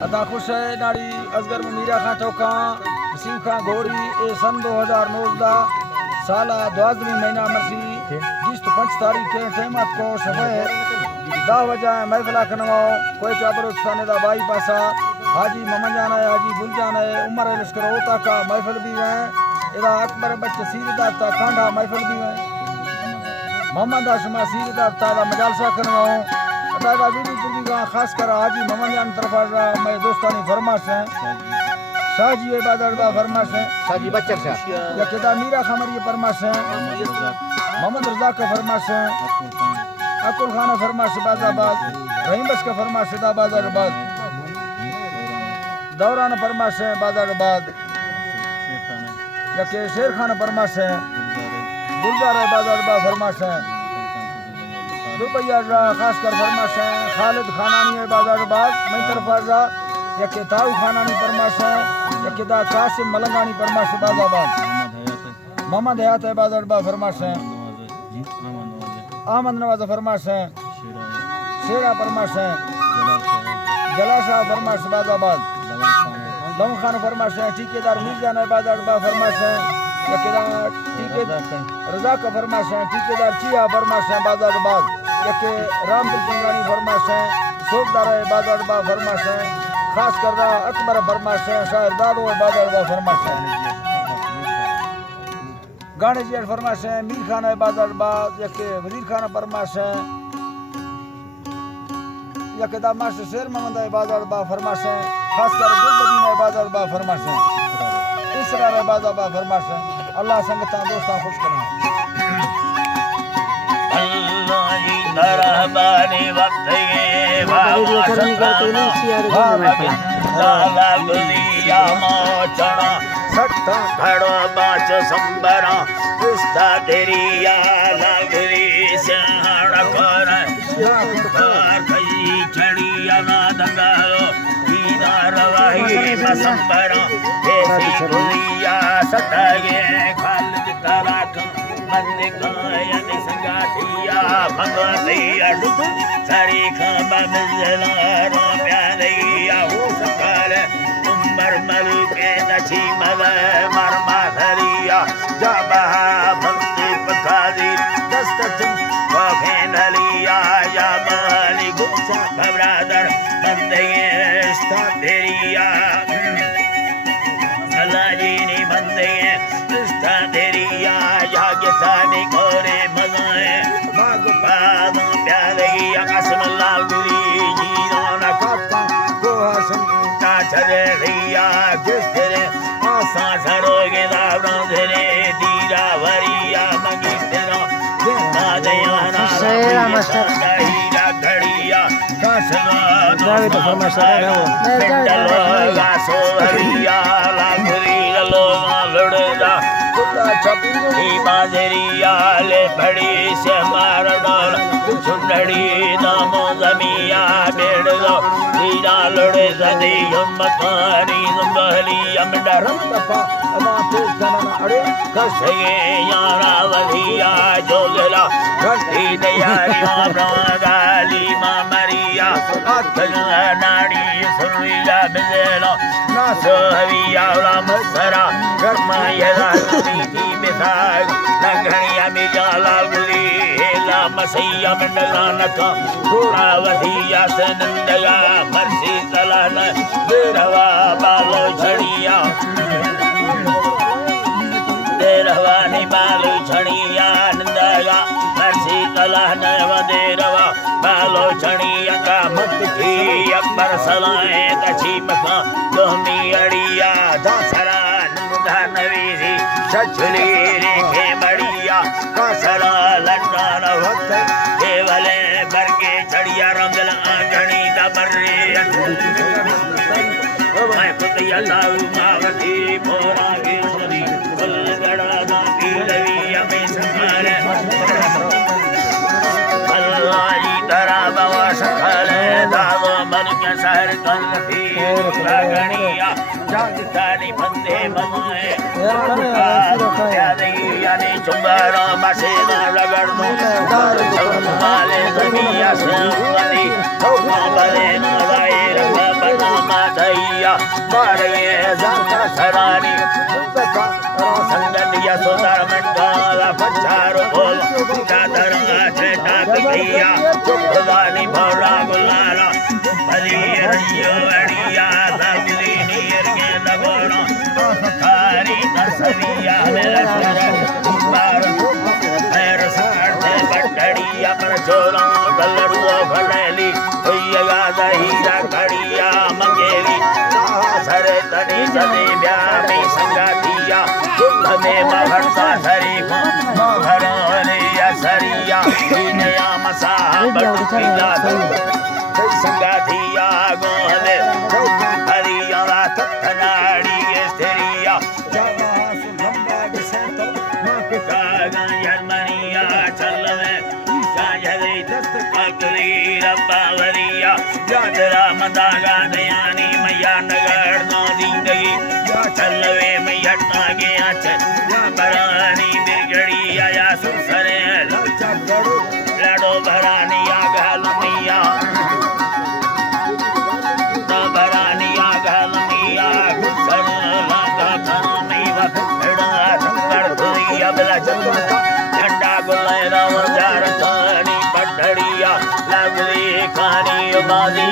अदा खुश है नाड़ी असगर में मीरा खां चौका वसीम खां घोड़ी ए सन 2019 साला 12 महीना मसी जिस्त 5 तारीख के टेमत को सुबह 10 बजे महफिल खनवा कोई चाबरोस्तान दा बाई पासा हाजी ममजान है हाजी बुलजान है उमर लश्कर होता का महफिल भी है इदा अकबर बच्चे सीरदा ता कांडा महफिल भी है मोहम्मद आशमा सीरदा ता मजालसा खनवा दादा वीडियो तुर्की का खास कर हाजी मोहम्मद जान तरफ मैं दोस्तानी फरमाश है शाहजी इबादत बा फरमाश है शाहजी बच्चन शाह या केदा मीरा खमरी फरमाश है मोहम्मद रजा का फरमाश है अकुल खान फरमाश बाजाबाद रहीम बस का फरमाश है बाजारबाद दौरान फरमाश है बाजारबाद या के शेर खान फरमाश है गुलजार बाजारबाद फरमाश है रुपया खास कर फरमाश है खालिद खानानी है बाजारबाद मैं तरफ या के ताऊ खानानी फरमाश है या के दा कासिम मलंगानी फरमाश बाजारबाद मोहम्मद हयात है बाजारबाद फरमाश है अहमद नवाज फरमाश है शेरा फरमाश है जलाशा फरमाश बाजारबाद लम खान फरमाश है ठेकेदार मीरजान है बाजारबाद फरमाश है या के दा ठेकेदार रजा का फरमाश है ठेकेदार चिया फरमाश है बाजारबाद यके रामदिल पंगानी फरमाश है सोबदार है बाजारबा फरमाश है खास कर रहा अकबर फरमाश है शायर दादो बाजारबा फरमाश है गाने जी फरमाश है मीर खान है बाजारबा यके वजीर खान फरमाश है यके दामाश शेर मोहम्मद है बाजारबा फरमाश है खास कर गुलबदीन है बाजारबा फरमाश है इसरा है बाजारबा फरमाश है अल्लाह संगता दोस्ता खुश करें रहबानी वक्त ये बाबा सत्ता लाला गुलिया मोचना सत्ता खड़ो बाच संबरा उस्ता तेरिया लगरी सहारा कर खई चढ़िया ना दंगालो दीना रवाही मसंबरा ऐसी गुलिया सत्ता ये खालिद तराक मंद कायन संगातिया भगवतिया सारी खबर मिलना रो प्यारिया हो सकल उमर मलके नची मल मरमा धरिया जबा भक्ति पखारी दस्तक वफेनलिया या माली गुच्छा खबरादर बंदे स्था तेरिया अल्लाह जी ने बंदे स्था तेरिया यागसानी कोरे मजाए मागु पाद प्यारे कसम लागुरी जीना न काका को संता चले रिया जिस तेरे आसा सरोगे दावरा तेरे दीरा वरिया मंगी तेरा देना दयाना शेरा मास्टर हीरा घड़िया कसवा जावे तो फरमाश है चलो गासो हरिया लागुरी लो लड़दा छपी बाजरिया ले बड़ी से मार डाल सुंदरी दामो जमिया बेड़ दो हीरा लड़े सदी मकानी जंगली अमडरम दफा अमाते जनन अड़े कसे यारा वधिया जोगला घटी दयारी मामराली मामरिया अखना नाड़ी सुरिया बिजला नासो हविया मसरा कर्मा यदा की मिसाल लगणिया मिजाला गुली हेला मसैया मंडला नका थोड़ा वधिया सनंदया मरसी सलान देरवा बालो छड़िया देरवा नि बालो छड़िया नंदया मरसी सलान वदेरवा बालो छड़िया का मत की अकबर सलाए कची मका दोमी अड़िया दासरा नवीरी सचली रेखे बढ़िया कसरा लंडन वक्त केवले बरके चढ़िया रंगल आंगणी दबरे मैं कुतिया लाऊ मावती मोरा गिरनी बलगड़ा दा पीलवी हमें संभाले अल्लाह तरा बाबा सकल दाव मन के शहर कल थी लगणिया जागतानी बंदे मनाए यानी चुंगारा मसेना रगड़ दो दार चुमाले जमिया संगति तो बले न राय रंग बना दहिया मारे जाता सरानी सुतका संगतिया सोदर मंडला पचारो बोल चादरंगा छेटा दिया खुदानी भौरा गुलाला परियरियो अड़िया दगली नीर के नगोनो खारी नरसरिया मेरा सुर पैर साड़ते बटड़िया पर चोला गलरुआ भलेली भैया दहिया कड़िया मंगेली सरे तनी सने ब्यामी संगातिया हमें महरता सरी महरोने या सरिया नया मसा बटुकिया संगातिया गोहले हरिया तनाड़ी स्त्रिया जर्मनिया चलवे शायद अकली रबावरिया जादरा मदागा दयानी मैया नगर नौदी गई चलवे मैया टागे आचल बरानी बिरगड़ी आया सुसरे लड़ो भरानिया गलमिया बरानिया गलमिया गुसर लगा कमी वड़ा संगड़ दुनिया बला झंडा गुलेरा वजार खानी पटड़िया लगली खानी बाजी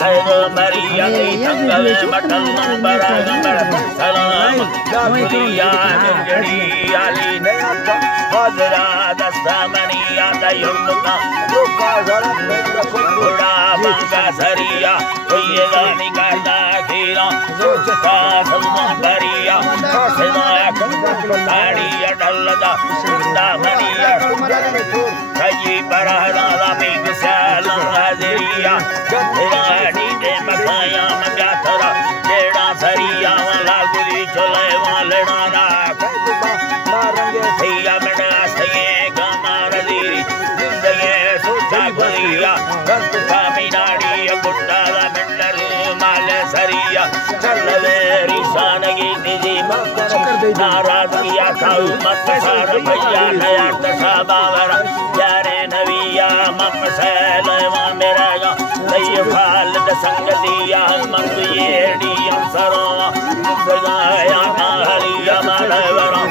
सैद मरिया की संगल बटल बड़ा गंबड़ सलाम दुनिया जड़ी आली हजरा दस्ता मनिया दयुका रुका जरा घोड़ा बांगा सरिया कोई गानी गाता खीरा सोचता सलमा बरिया सदा कंदाड़ी अडलदा सुंदा मनिया कई बरहरा में साल हाजरिया गंधराड़ी दे मखाया मजातरा डेड़ा सरिया वाला गुरी चले वालना ना मारंगे थैया मड़ा सये गमारदी जिंदगी सोचा गुरिया रस्त कामिनाड़ी गुट्टा मंडल माल सरिया चलवे रिशानगी निजी नाराजगिया था मत सार भैया नया दशा बावरा यारे नविया मम सैलवा मेरा या दय फाल संगतिया मंग येड़ी सरो सगाया हरिया मालवरा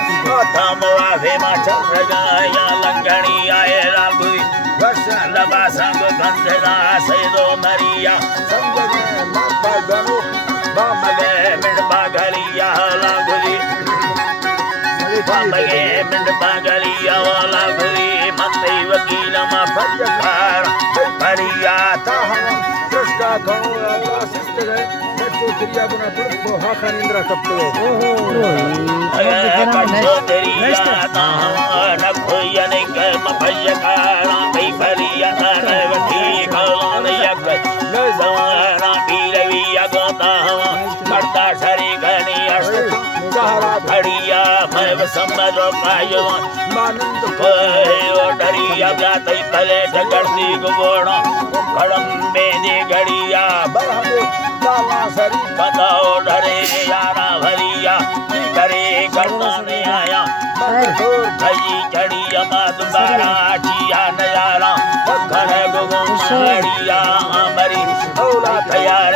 थम वाफे मा चल गया लंगणी आए लागुई वर्ष लबा संग गंधरा सैदो मरिया संग मापा गनु बामगे मिड बागलिया लागुई बामगे मिड बागलिया लागुई मते वकील मा फजकार परिया ता दृष्टा गनु सिस्ट गए बच्चों क्रिया गुना तुरको हाखा निंद्रा कपते तेरिया ता न कोई ने के मफजकार कई परिया नवती कौन यक ले जवाना पीरविया गोता करता शरी गनी अष्ट सहारा घड़िया मैं समझो पायो मानंद कोयो डरिया जाते भले झगड़ती गोणा कड़म में दे घड़िया बरहमो लाला सरी बताओ डरे यारा भरिया करे करना नहीं आया मगर भई चढ़िया मात बारा जिया नजारा घर गो घड़िया मरी औला तैयार